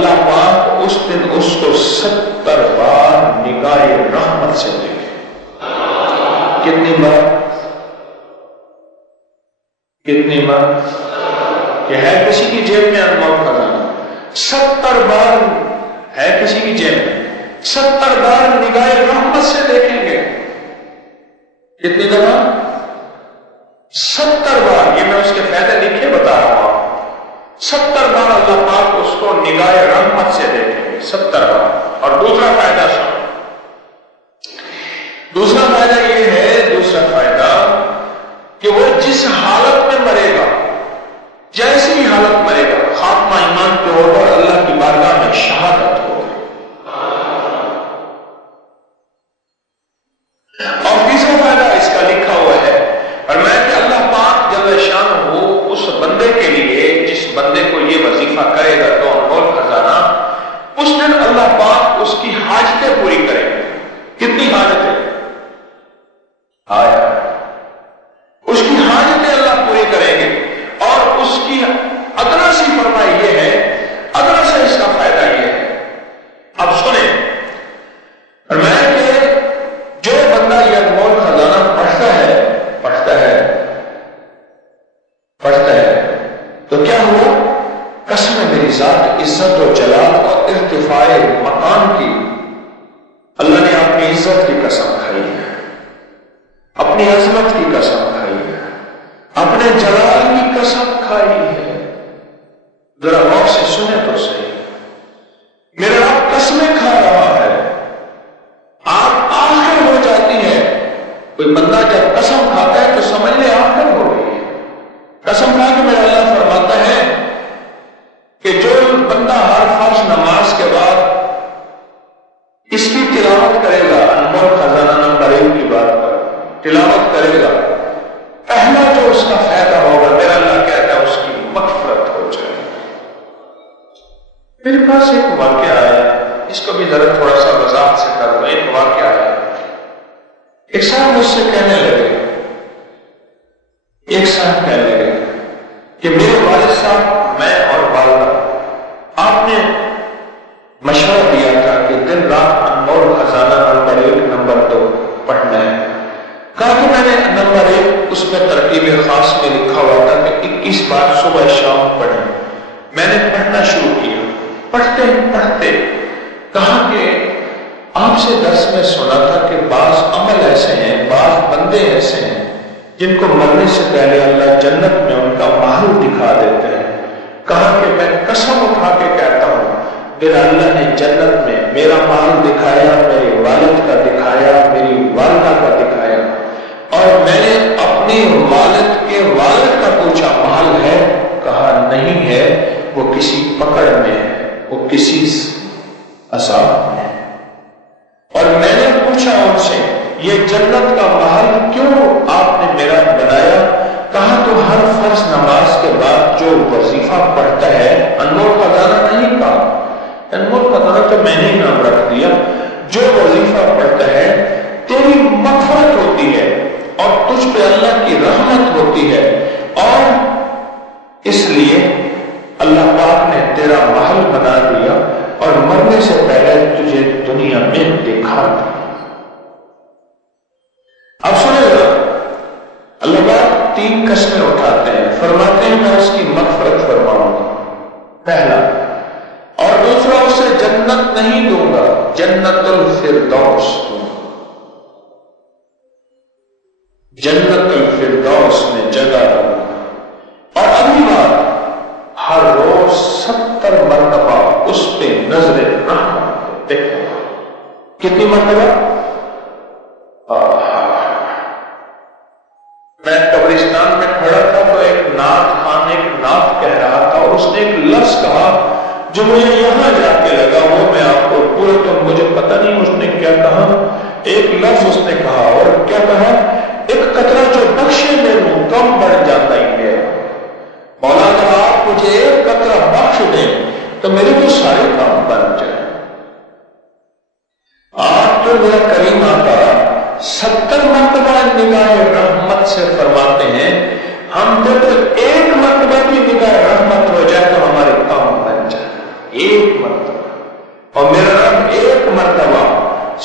اللہ پاک اس دن اس کو 70 بار نگاہ رحمت سے دیکھے. کتنی بار؟ کتنی بار؟ کہ ہے کسی کی جیب میں انمول خزانہ؟ 70 بار ہے کسی کی جیب میں. 70 بار نگاہ رحمت سے دیکھیں گے. کتنی دفعہ؟ 70 بار. یہ میں اس کے فائدے لکھے بتا رہا ہوں. 70 بار اللہ پاک اس کو نگاہ رحمت سے دیکھیں گے. 70 بار. اور دوسرا فائدہ سن. دوسرا فائدہ یہ ہے، دوسرا فائدہ کہ وہ جس حالت میں مرے گا، جیسی ہی حالت مرے گا، خاتمہ ایمان پہ ہوگا اور اللہ کی بارگاہ میں شہادت ہوگی. اور تیسرا فائدہ اس کا لکھا ہوا ہے، اور میں کہ اللہ پاک جل شان ہو اس بندے کے لیے جس بندے کو یہ وظیفہ کرے گا تو انمول خزانہ، اس دن اللہ پاک اس کی حاجتیں پوری کریں گے. کتنی حاجتیں؟ آیا اس کی حاجتیں اللہ پوری کریں گے. اور اس کی ادنا سی فرمائی یہ ہے، ادنا سے اس کا فائدہ یہ ہے. اب سنیں، فرمایا کہ جو بندہ یہ انمول خزانہ پڑھتا ہے تو کیا ہوا؟ قسم میری ذات عزت و جلال اور ارتفاع مقام کی، اللہ نے اپنی عزت کی قسم کھائی ہے، اپنی عظمت کی قسم کھائی ہے، اپنے جلال کی قسم کھائی ہے. ذرا غور سے سنیں تو صحیح. میرا رب قسمیں کھا رہا ہے. آپ آخر ہو جاتی ہے. کوئی بندہ جب قسم کھاتا ہے تو سمجھ لے آخر ہو گئی ہے. قسم کھا کے میرا اللہ فرماتا ہے کہ جو بندہ ہر فرض نماز کے بعد اس کی تلاوت کرے گا، انمول خزانہ نمبر 1 کی بات پر تلاوت کرے گا، پہلا جو اس کا فائدہ ہوگا، میرا اللہ کہتا ہے اس کی مغفرت ہو جائے. میرے پاس ایک واقعہ آیا، اس کو بھی ذرا تھوڑا سا وضاحت سے کر دوں. ایک واقعہ آیا، ایک صاحب مجھ سے کہنے لگے کہ میرے والد صاحب، میں اور والدہ، آپ نے مشورہ دیا تھا کہ دن رات انمول خزانہ نمبر 1 نمبر 2 پڑھنا ہے. کہا کہ میں نے نمبر 1 اس میں ترتیب خاص میں لکھا ہوا تھا کہ 21 بار صبح شام پڑھیں. میں نے پڑھنا شروع کیا. پڑھتے کہا کہ آپ سے درس میں سنا تھا کہ بعض عمل ایسے ہیں، بعض بندے ایسے ہیں جن کو مرنے سے پہلے اللہ جنت میں ان کا محل دکھا دیتے ہیں. کہا کہ میں قسم اٹھا کے کہتا ہوں، میرا اللہ نے جنت میں میرا محل دکھایا، میرے والد کا دکھایا، میری والدہ کا دکھایا. اور میں نے اپنے والد کے والد کا پوچھا محل ہے؟ کہا نہیں ہے، وہ کسی پکڑ میں ہے، وہ کسی عذاب میں ہے. اور میں نے پوچھا ان سے یہ جنت کا محل کیوں آپ نے میرا بنایا؟ کہا تو ہر فرض نماز کے بعد جو وظیفہ پڑھتا ہے، انمول خزانہ نہیں کہا، انمول خزانہ تو میں نے نام رکھ دیا، جو وظیفہ پڑھتا ہے تیری مغفرت ہوتی ہے اور تجھ پہ اللہ کی رحمت ہوتی ہے. اور اس لیے اللہ پاک نے تیرا محل بنا دیا اور مرنے سے پہلے تجھے دنیا میں دکھا دیا. اب سنیں گا، اللہ پاک 3 قسمیں اٹھاتے ہیں. فرماتے ہیں میں اس کی مغفرت فرماؤں گا، پہلا. اور دوسرا اسے جنت نہیں دوں گا، جنت الفردوس دوں گا. جنت الفردوس میں جگہ دوں گا. اور اگلی بات، ہر روز 70 مرتبہ اس پہ نظر رحمت دیکھوں گا. کتنی مرتبہ؟ میں قبرستان میں کھڑا تھا تو ایک نعت خان ایک نعت کہہ رہا تھا اور اس نے ایک لفظ کہا جو مجھے یہاں جا کے لگا. وہ میں آپ کو پورے تو مجھے پتہ نہیں اس نے کیا کہا. ایک لفظ اس نے کہا اور کیا کہا؟ ایک قطرہ جو بخشے میں ہوں کم بڑھ جاتا ہی میرا. مولا اگر آپ مجھے ایک قطرہ بخش دیں تو میرے تو سارے کام بن جائیں. آپ تو میرا کریم آقا 70 مرتبہ نگاہ رحمت سے فرماتے ہیں ہم جب ایک مرتبہ بھی نگاہ رحمت ہو جائے تو ہمارے کام بن جائے. ایک ایک مرتبہ، اور میرا رب ایک مرتبہ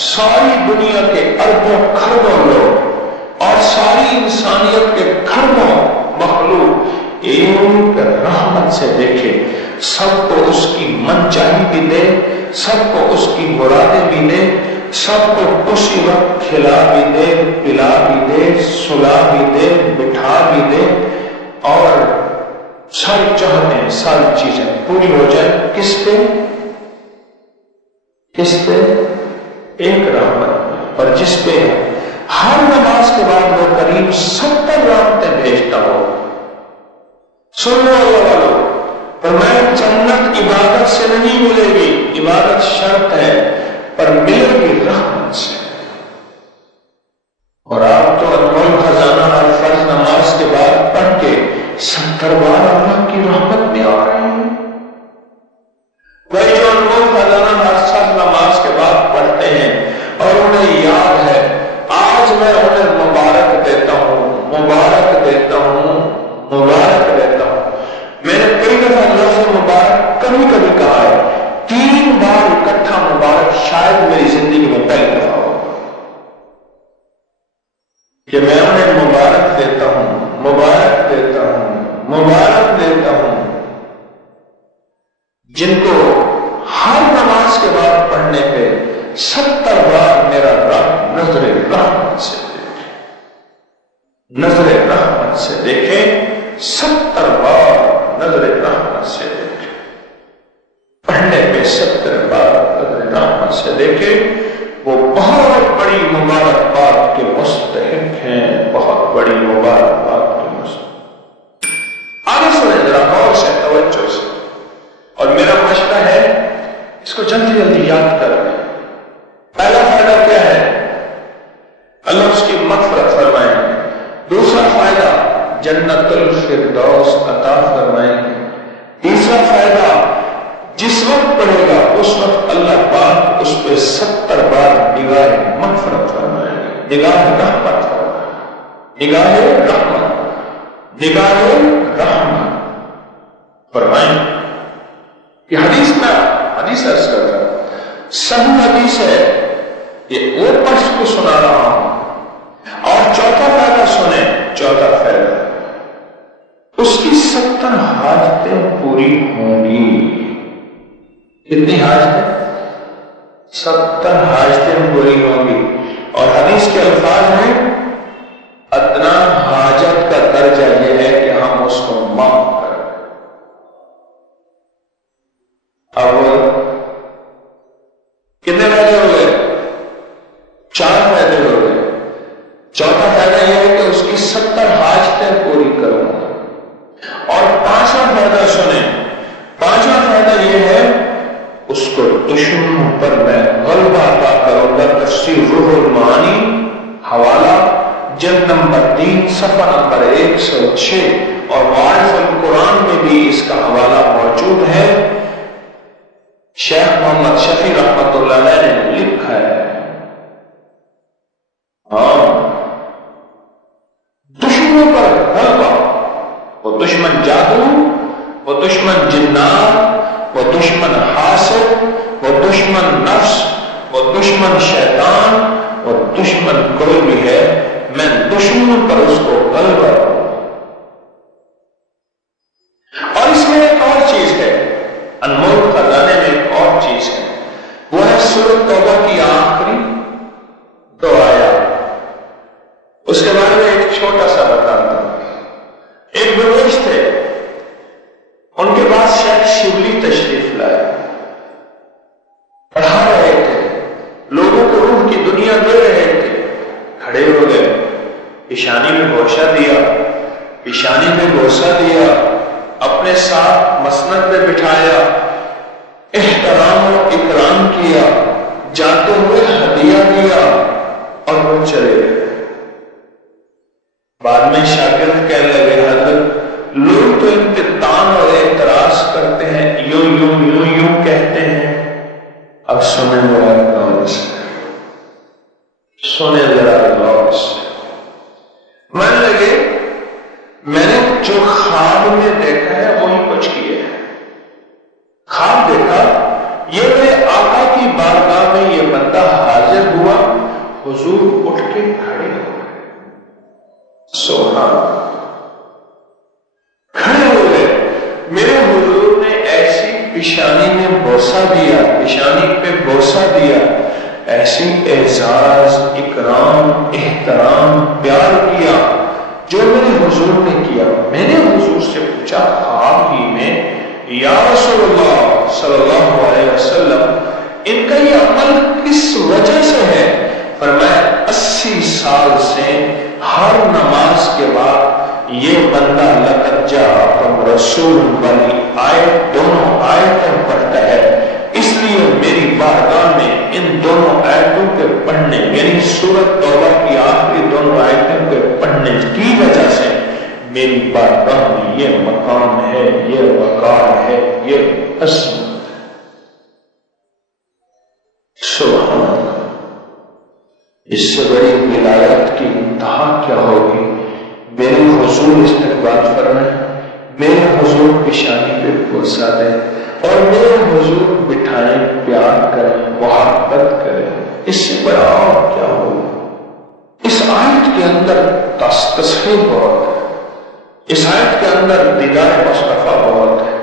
ساری دنیا کے اربوں کھربوں لوگ اور ساری انسانیت کے کھربوں مخلوق ایک رحمت سے دیکھے، سب کو اس کی من چاہی بھی دے، سب کو اس کی مرادیں بھی دے، سب کو اسی وقت کھلا بھی دے، پلا بھی دے، سلا بھی دے، بٹھا بھی دے، اور ساری چاہتیں، ساری چیزیں پوری ہو جائے کس پہ؟ کس پہ؟ ایک رحمت پر، جس پہ ہر نماز کے بعد وہ کریم 70 رحمتیں بھیجتا ہو۔ سنو اللہ والو، فرمایا جنت عبادت سے نہیں ملے گی، عبادت شرط ہے، پر ملے گی رحمت سے۔ اور آپ تو انمول خزانہ ہر فرض نماز کے بعد پڑھ کے 70 بار اللہ کی رحمت میں آ رہے ہیں۔ وہی جو انمول خزانہ ہر فرض نماز کے بعد پڑھتے ہیں اور انہیں یاد ہے، آج میں انہیں مبارک دیتا ہوں، مبارک دیتا ہوں، مبارک دیتا ہوں۔ میں نے کئی دفعہ لفظ مبارک کبھی کبھی کہا ہے، 3 بار اکٹھا مبارک شاید میری زندگی میں پہلی دفعہ ہو کہ میں انہیں مبارک دیتا ہوں، مبارک دیتا ہوں، مبارک دیتا ہوں، جن کو ہر نماز کے بعد پڑھنے پہ 70 بار میرا رب نظر رحمت سے دیکھے، نظر رحمت سے دیکھے، 70 بار نظر رحمت سے دیکھے، پڑھنے پہ 70 بار نظر رحمت سے دیکھے، وہ بہت بڑی مبارکباد کے مستحق ہیں، بہت بڑی مبارکباد کے مستحق۔ آگے سنیں ذرا غور سے، توجہ سے، اور میرا مشورہ ہے اس کو جلدی جلدی یاد کر لیں۔ پہلا فائدہ کیا ہے؟ اللہ اس کی مغفرت فرمائیں گے۔ دوسرا فائدہ جنت الفردوس عطا فرمائیں گے۔ تیسرا فائدہ جس وقت پڑھے گا اس وقت اللہ پاک اس پہ 70 بار نگاہ مغفرت فرمائیں گے، نگاہ رحمت فرمائیں گے، نگاہ رحمت، نگاہ رحمت فرمائیں گے۔ یہ حدیث میں حدیث عرض کر رہا ہوں، صحیح حدیث ہے، یہ اوپر کو سنا رہا ہوں۔ اور چوتھا فائدہ سنیں، چوتھا فائدہ اس کی 70 حاجتیں پوری ہوں گی۔ کتنی حاجتیں؟ 70 حاجتیں پوری ہوں گی۔ اور حدیث کے الفاظ ہیں، ادنا حاجت کا درجہ یہ ہے کہ ہم اس کو معاف کریں۔ اب کتنے فائدے ہو گئے؟ 4 فائدے ہو گئے۔ چوتھا فائدہ یہ ہے کہ اس کی 70 حاجتیں پوری کروں گا۔ اور 5واں فائدہ سنیں، 5واں فائدہ یہ ہے اس کو دشمنوں پر میں غلبہ عطا کروں گا۔ تفسیر روح المعانی حوالہ جلد نمبر 3 صفحہ نمبر 106 اور معارف القرآن میں بھی اس کا حوالہ موجود ہے۔ شیخ محمد شفیع رحمۃ اللہ علیہ نے لکھا ہے، دشمنوں پر غلبہ، وہ دشمن جادو، وہ دشمن جنات، وہ دشمن حاسد، وہ دشمن نفس، وہ دشمن شیطان، وہ دشمن کوئی بھی ہے، میں دشمنوں پر اس کو غلبہ دوں۔ اور اس میں ایک اور چیز ہے، انمول خزانے میں ایک اور چیز ہے، وہ ہے سورۃ توبہ کی آخری 2 آیات۔ اس کے بارے میں ایک چھوٹا سا بتاتا ہوں۔ ایک درویش تھے، ان کے پاس شیخ شبلی تشریف لائے، پڑھا رہے تھے، لوگوں کو روح کی دنیا دے رہے تھے۔ کھڑے ہو گئے، پیشانی میں گوشہ دیا، پیشانی میں بوسہ دیا، اپنے ساتھ مسند پہ بٹھایا، احترام و اکرام کیا، جاتے ہوئے ہدیہ دیا اور وہ چلے گئے۔ بعد میں شاگرد کہنے لگے، حضرت لوگ تو امتحان اور اعتراض کرتے ہیں، یوں یوں یوں یوں کہتے ہیں۔ اب سنیں ذرا غور سے، سنیں ذرا غور سے۔ مان لگے میں نے جو خواب میں دیکھا ہے وہی کچھ کیا ہے۔ کی بارگاہ میں یہ بندہ حاضر ہوا، حضور اٹھ کے کھڑے ہو گئے، سبحان اللہ، کھڑے ہو گئے۔ میرے حضور نے ایسی پیشانی میں بوسہ دیا، پیشانی پہ بوسہ دیا، ایسی اعزاز، اکرام، احترام، پیار کیا جو میرے حضور نے کیا۔ میں نے حضور سے پوچھا خواب ہی میں، یا رسول اللہ صلی اللہ علیہ وسلم، ان کا یہ عمل کس وجہ سے ہے؟ فرمایا 80 سال سے ہر نماز کے بعد یہ بندہ لقد جاءکم رسول والی آیت، دونوں آیتیں پڑھتا ہے، اس لیے میری بارگاہ میں ان دونوں آیتوں کے پڑھنے، یعنی سورۃ توبہ کی آخری دونوں آیتوں کے پڑھنے کی وجہ سے میری بارگاہ میں یہ مقام ہے، یہ وقار ہے، یہ عظمت ہے۔ سبحان اللہ، اس سے بڑی ولایت کی انتہا کیا ہوگی؟ میرے حضور استقبال فرمائیں، میرے حضور پیشانی پہ بوسہ دیں اور میرے حضور بٹھائیں، پیار کریں، محبت کریں، اس سے بڑا اور کیا ہوگا؟ اس آیت کے اندر تصحیح بہت ہے، اس آیت کے اندر دیدار مصطفیٰ بہت ہے،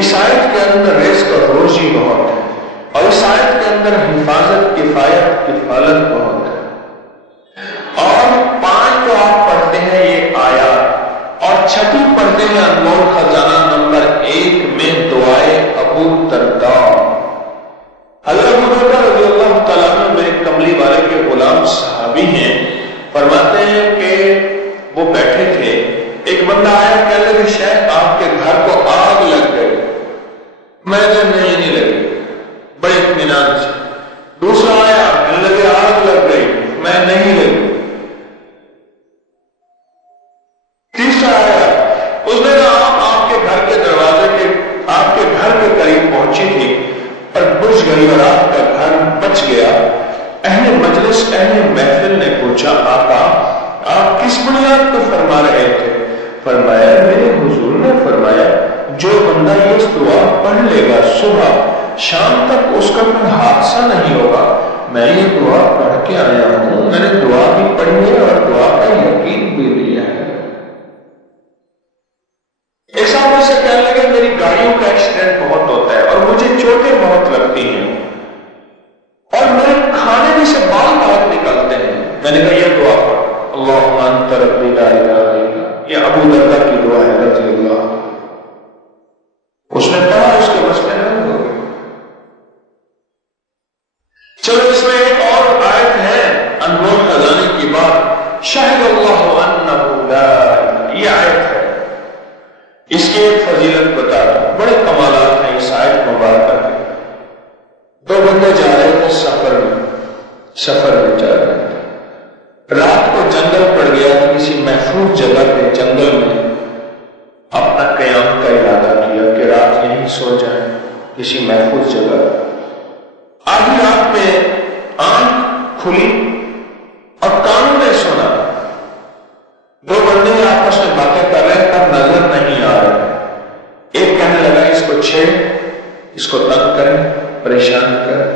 اس آیت کے اندر رزق اور روزی بہت ہے، اور اس آیت کے اندر حفاظت، کفایت، کفالت بہت ہے۔ اور 5 تو آپ پڑھتے ہیں یہ آیات، اور 6 پڑھتے ہیں انمول خزانہ نمبر 1 میں دعائے ابو درداء۔ حضرت ابو درداء رضی اللہ تعالیٰ عنہ میرے کملی والے کے غلام صحابی ہیں، فرماتے ہیں کہ وہ بیٹھے تھے، ایک بندہ آیا، کہنے لگے شیخ آپ کے گھر کو آگ لگ گئی۔ میں نے نہیں لگی، بڑے اطمینان سے۔ دوسرا آیا، کہنے لگے آگ لگ گئی، میں نہیں لگی۔ تیسرا آیا، اس نے کہا آپ کے گھر کے دروازے کے، آپ کے گھر کے قریب پہنچی تھی اور بجھ گئی اور آپ کا گھر بچ گیا۔ اہل مجلس، اہل محفل نے پوچھا آقا آپ کس بنیاد پر فرما رہے تھے؟ فرمایا میرے حضور نے فرمایا جو بندہ یہ دعا پڑھ لے گا صبح شام تک اس کا کوئی حادثہ نہیں ہوگا۔ میں یہ دعا پڑھ کے آیا ہوں، میں نے دعا بھی پڑھی ہے اور دعا کا یقین بھی لیا ہے۔ ایک صاحب مجھ سے کہنے لگے میری گاڑیوں کا ایکسیڈنٹ بہت ہوتا ہے اور مجھے چوٹیں بہت لگتی ہیں اور میرے کھانے میں سے بال بہت نکلتے ہیں۔ میں نے کہا یہ دعا پڑھ، اللہم انت ربی لا الہ الا، یہ ابو درداء کی دعا ہے رضی اللہ۔ اس نے پڑھا، اس کے مسئلے حل ہو گئے۔ چلو اس میں ایک اور آیت ہے انمول خزانے کی بات، شہد اللہ انہ لا الہ، یہ آیت ہے، اس کی ایک فضیلت بتا دوں، بڑے کمالات ہیں اس آیت مبارکہ کے۔ 2 بندے جا رہے تھے سفر میں جا رہے تھے، رات کو جنگل پڑ گیا، کسی محفوظ جگہ پہ جنگل میں اپنا قیام کا ارادہ کیا کہ رات یہیں سو جائیں کسی محفوظ جگہ۔ آدھی رات میں آنکھ کھلی اور کانوں نے سنا 2 بندے آپس میں باتیں کر رہے پر نظر نہیں آ رہے۔ ایک کہنے لگا اس کو چھیڑ، اس کو تنگ کریں، پریشان کر۔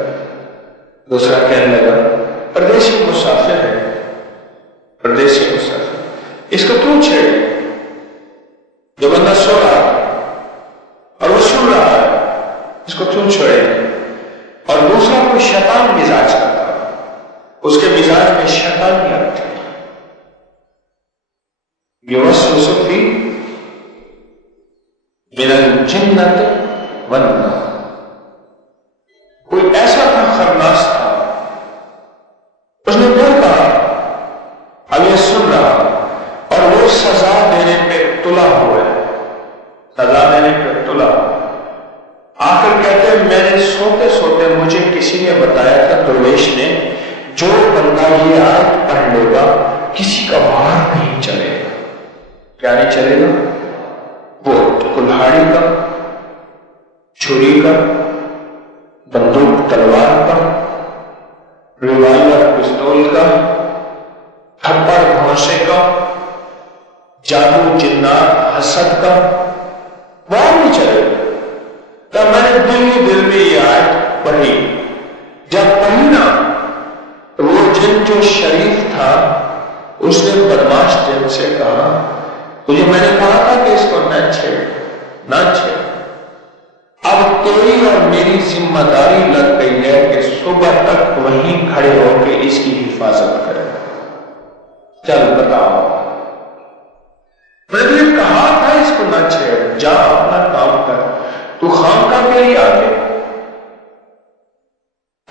دوسرا کہنے لگا پردیسی مسافر ہے، پردیسی مسافر، اس کو کیوں چھیڑے؟ جو بندہ سو رہا ہے اور وہ سن رہا ہے، اس کو کیوں چھوڑے؟ اور دوسرا کوئی شیطان مزاج کا تھا، اس کے مزاج میں شیطانیت تھی، یوسوس فی من الجنۃ والناس، کوئی ایسا تھا خناس تھا۔ اس نے کیا کہا؟ اب یہ سن رہا اور وہ سزا دینے پہ تلا ہوا ہے، سزا دینے پہ تلا۔ آخر کہتے ہیں میں نے سوتے سوتے مجھے کسی نے بتایا تھا، درویش نے، جو بندہ یہ آیت پڑھ لے گا کسی کا وار نہیں چلے گا۔ کیا نہیں چلے گا؟ وہ کلہاڑی کا، چھری کا، بندوق تلوار کا، ریوالور پستول کا، تھپڑ بھونسے کا، جادو جنات حسد کا، وہاں نہیں چلے گا۔ تب میں نے دل میں یہ آیت پڑھی، جب پڑھی نا تو وہ جن جو شریف تھا اس نے بدماش جن سے کہا تجھے میں نے کہا تھا کہ اس کو نہ چھیڑ نہ چھیڑ، اب تیری اور میری ذمہ داری لگ گئی ہے کہ صبح تک وہیں کھڑے ہو کے اس کی حفاظت کرے۔ چل بتاؤ، میں نے کہا تھا اس کو نہ چھیڑ، جا اپنا کام کر، تو خامخواہ کے لیے آگے۔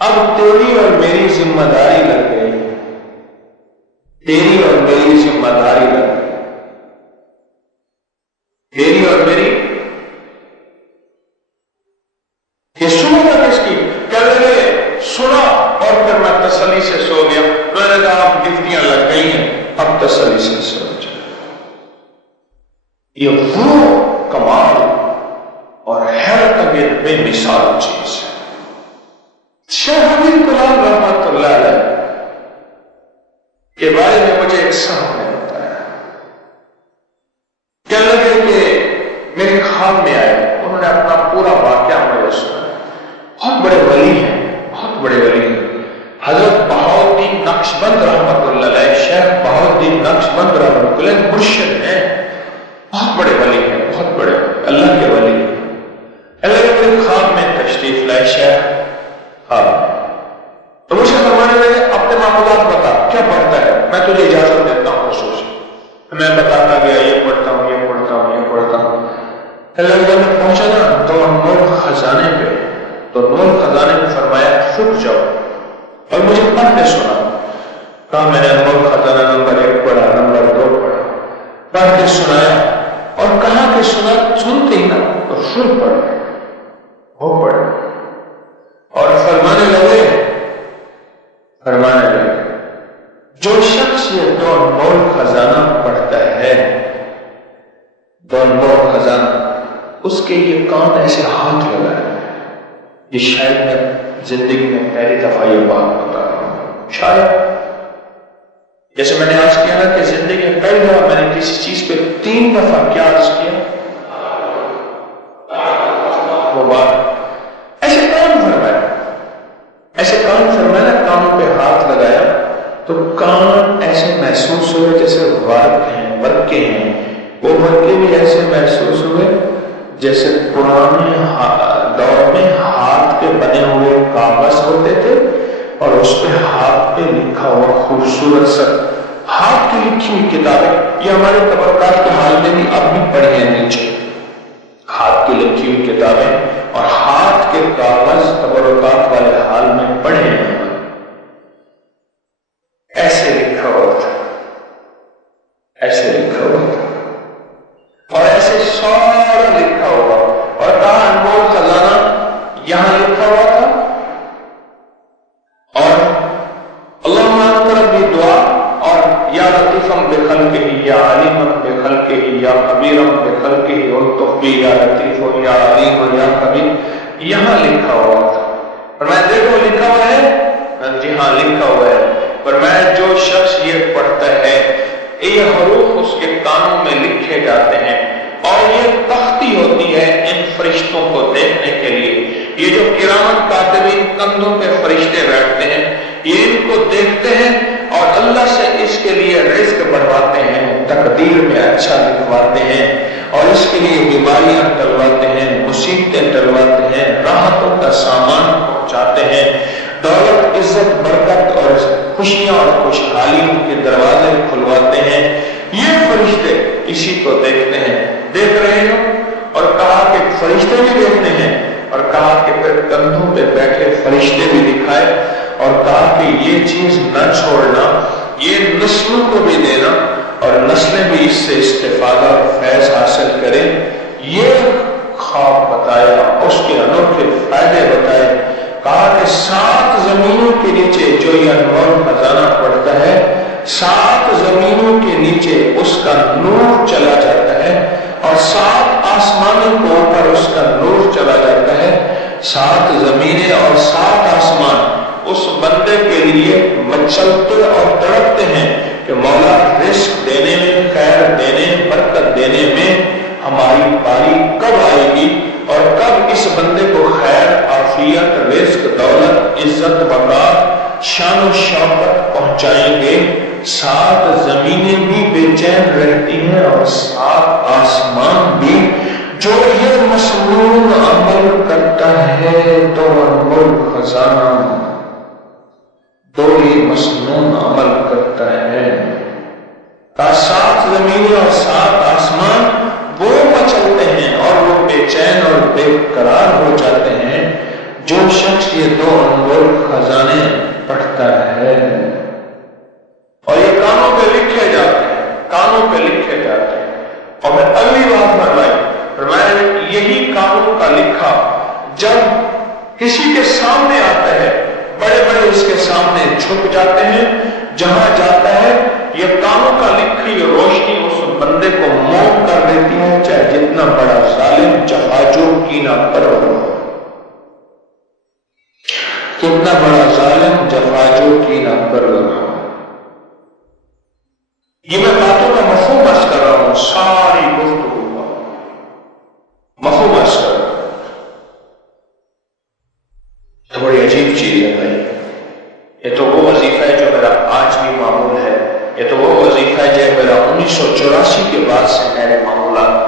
اب تیری اور میری ذمہ داری لگ گئی، تیری اور میری ذمہ داری لگ گئی، تیری اور میری، یہ سنو گا کس کی؟ کہہ رہے سنا اور پھر میں تسلی سے سو گیا، میں نے کہا اب گفتیاں لگ گئی ہیں، اب تسلی سے سو جائے۔ یہ وہ کمال اور حیرت انگیز بے مثال چیز ہے۔ شیخ حمید کلال رحمۃ اللہ علیہ کے بارے میں مجھے ایک صاحب نے بتایا، کہنے لگے کہ میرے خواب میں آئے، انہوں نے اپنا پورا واقعہ مجھے سنا، بہت بڑے ولی ہیں، بہت بڑے ولی ہیں، حضرت بہاؤالدین نقشبند رحمۃ اللہ علیہ، شیخ بہاؤالدین نقشبند رحمۃ اللہ علیہ مرشد ہیں، بہت بڑے ولی ہیں، بہت بڑے اللہ کے ولی ہیں۔ اللہ کے میرے خواب میں تشریف لائے شیخ، تو مجھے فرمانے لگے اپنے معمولات بتا، کیا پڑھتا ہے، میں تجھے اجازت دیتا ہوں خصوصی۔ میں بتاتا گیا یہ پڑھتا ہوں، یہ پڑھتا ہوں، یہ پڑھتا ہوں۔ اللہ جب میں پہنچا نا تو نور خزانے پہ، تو نور خزانے میں فرمایا رک جاؤ، اور مجھے پڑھ کے سنا۔ کہا میں نے نور خزانہ نمبر 1 پڑھا، نمبر 2 پڑھا، پڑھ کے سنایا، اور کہا کہ سنا سنتے ہی نا تو شروع پڑھ وہ پڑھے، اور فرمانے لگے جو شخص یہ دو نور خزانہ پڑھتا ہے، دو نور خزانہ، اس کے یہ کان ایسے ہاتھ لگا ہے۔ یہ شاید میں زندگی میں پہلی دفعہ یہ بات بتا رہا ہوں، شاید جیسے میں نے آج کیا نا کہ زندگی میں پہلی دفعہ میں نے کسی چیز پہ 3 دفعہ کیا عرض کیا، وہ بات ایسے کون فرمایا، ایسے کان فرمایا، کانوں پہ ہاتھ لگایا تو کان ایسے محسوس ہوئے جیسے ورقے ہیں، وہ ورقے بھی ایسے محسوس ہوئے جیسے پرانے دور میں ہاتھ کے بنے ہوئے کاغذ ہوتے تھے اور اس پہ ہاتھ پہ لکھا ہوا خوبصورت سا ہاتھ کی لکھی ہوئی کتابیں، یہ ہمارے تبرکات کے حال میں بھی اب بھی پڑھی ہیں نیچے، ہاتھ کی لکھی ہوئی کتابیں اور ہاتھ کے کاغذ تبرکات والے حال میں پڑھے ہیں، ایسے لکھا ہوا تھا، ایسے لکھا ہوا تھا، اور ایسے سارا لکھا ہوا، اور کہا انمول خزانہ یہاں لکھا ہوا تھا، اور اللہم انت ربی دعا، اور یا لطیفم بخلقہ یا علیمم بخلقہ یا خبیرم بخلقہ الطف بی یا لطیف یا علیم یا خبیر، یہاں لکھا ہوا تھا۔ اور میں دیکھو لکھا ہوا ہے، جی ہاں لکھا ہوا ہے، پر میں جو شخص یہ پڑھتا ہے یہ حروف اس کے کانوں میں لکھے جاتے ہیں، اور یہ تختی ہوتی ہے ان فرشتوں کو دیکھنے کے لیے، یہ جو کرام کاتبین کندھوں پہ فرشتے بیٹھتے ہیں، یہ ان کو دیکھتے ہیں اور اللہ سے اس کے لیے رزق بڑھواتے ہیں، تقدیر میں اچھا لکھواتے ہیں، اور اس کے لیے بیماریاں ٹلواتے ہیں، مصیبتیں ٹلواتے ہیں، راحتوں کا سامان پہنچاتے ہیں، دولت، عزت، برکت اور خوشیاں اور خوشحالیوں کے دروازے کھلواتے ہیں۔ یہ فرشتے اسی کو دیکھتے ہیں، دیکھ رہے ہیں، اور کہا کہ فرشتے بھی دیکھتے ہیں، اور کہا کہ پھر کندھوں پہ بیٹھے فرشتے بھی دکھائے، اور کہا کہ یہ چیز نہ چھوڑنا، یہ نسلوں کو بھی دینا، اور نسلیں بھی اس سے استفادہ اور فیض حاصل کریں۔ یہ خواب بتایا، اس کے انوکھے فائدے بتائے، کہا کہ 7 زمینوں کے نیچے جو یہ انمول خزانہ پڑتا ہے، 7 زمینوں کے نیچے اس کا نور چلا جاتا ہے، اور 7 آسمانوں کو اوپر اس کا نور چلا جاتا ہے، 7 زمینیں اور 7 آسمان اس بندے کے لیے مچلتے اور تڑپتے ہیں کہ مولا رزق دینے میں، خیر دینے، برکت دینے میں ہماری باری کب آئے گی، اور کب اس بندے کو خیر، عافیت، رزق، دولت، عزت عزت وقار شان و شوکت پہنچائیں گے. 7 زمینیں بھی بے چین رہتی ہیں اور 7 آسمان بھی. جو یہ مسنون عمل کرتا ہے تو انمول خزانہ، جو یہ مسنون عمل کرتا ہے. 7 زمینیں اور 7 آسمان وہ مچلتے ہیں اور وہ بے چین اور بے قرار ہو جاتے ہیں جو شخص یہ 2 انمول خزانے پڑھتا ہے. اور یہ کانوں پہ لکھے جاتے ہیں، کانوں پہ لکھے جاتے ہیں. اور میں اگلی بات فرمایا یہی کانوں کا لکھا جب کسی کے سامنے آتا ہے، بڑے بڑے اس کے سامنے چھپ جاتے ہیں. جہاں جاتا ہے یہ کانوں کا لکھی روشنی اس بندے کو موم کر دیتی ہے، چاہے جتنا بڑا ظالم جفاجو کینہ پرور ہو. کتنا بڑا ظالم جفاجو کینہ پرور ہو. یہ میں باتوں کا مفہوم عرض کر رہا ہوں، ساری گفتگو کا مفہوم عرض کر رہا ہوں. تو بڑی عجیب چیز ہے بھائی. یہ تو وہ وظیفہ ہے جو میرا آج بھی معمول ہے. یہ تو وہ وظیفہ ہے جو میرا 1984 کے بعد سے میرے معمولات